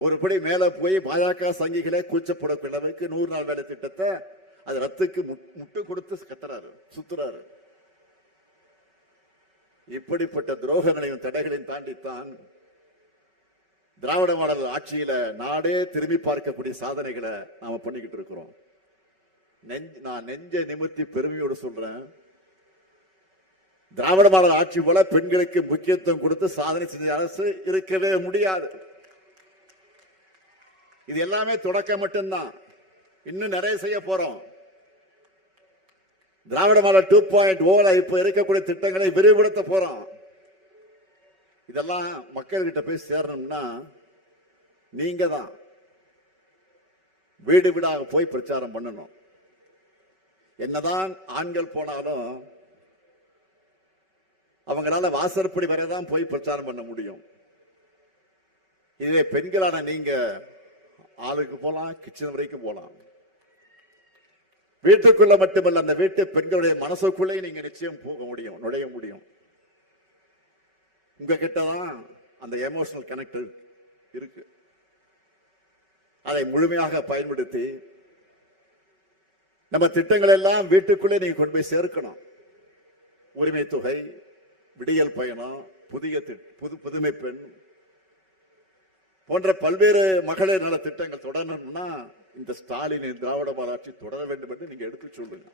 ஒருபடி மேல போய் பாஜக சங்கிகளே கூச்சப்படக்கூடிய அளவுக்கு 100 நாள் வேலை திட்டத்தை அது ரத்துக்கு முட்டு கொடுத்து கத்துறாரு, சுத்துறாரு. இப்படிப்பட்ட துரோகங்களையும் தடைகளையும் தாண்டித்தான் திராவிட மாடல் ஆட்சியில நாடே திரும்பி பார்க்கக்கூடிய சாதனைகளை நாம பண்ணிக்கிட்டு இருக்கிறோம். நான் நெஞ்ச நிமிர்த்தி பெருமையோடு சொல்றேன், திராவிட மாடல் ஆட்சி போல பெண்களுக்கு முக்கியத்துவம் கொடுத்து சாதனை செஞ்ச அரசு இருக்கவே முடியாது. இது எல்லாமே தொடக்கம் மட்டும்தான், இன்னும் நிறைய செய்ய போறோம். திராவிட மாடல் 2.0 இப்ப இருக்கக்கூடிய திட்டங்களை விரிவுபடுத்த போறோம். இதெல்லாம் மக்கள்கிட்ட போய் சேரணும்னா நீங்க தான் வீடு வீடாக போய் பிரச்சாரம் பண்ணணும். என்னதான் ஆண்கள் போனாலும் அவங்களால வாசற்படி வரைதான் போய் பிரச்சாரம் பண்ண முடியும். இதே பெண்களான நீங்க ஆளுக்கு போலாம், கிச்சன் வரைக்கும் போலாம். வீட்டுக்குள்ள மட்டுமல்ல, அந்த வீட்டு பெண்களுடைய மனசுக்குள்ளே நீங்க நிச்சயம் போக முடியும், நுழைய முடியும். உங்ககிட்டதான் அந்த எமோஷனல் கனெக்ட் இருக்கு. அதை முழுமையாக பயன்படுத்தி நம்ம திட்டங்கள் எல்லாம் வீட்டுக்குள்ளே நீங்க கொண்டு போய் சேர்க்கணும். உரிமை தொகை, விடியல் பயணம், புதுமை பெண் போன்ற பல்வேறு மகளிர் நல திட்டங்கள் தொடரணும்னா இந்த ஸ்டாலின் திராவிட மாடல் ஆட்சி தொடர வேண்டும் என்று நீங்க எடுத்து சொல்லுங்க.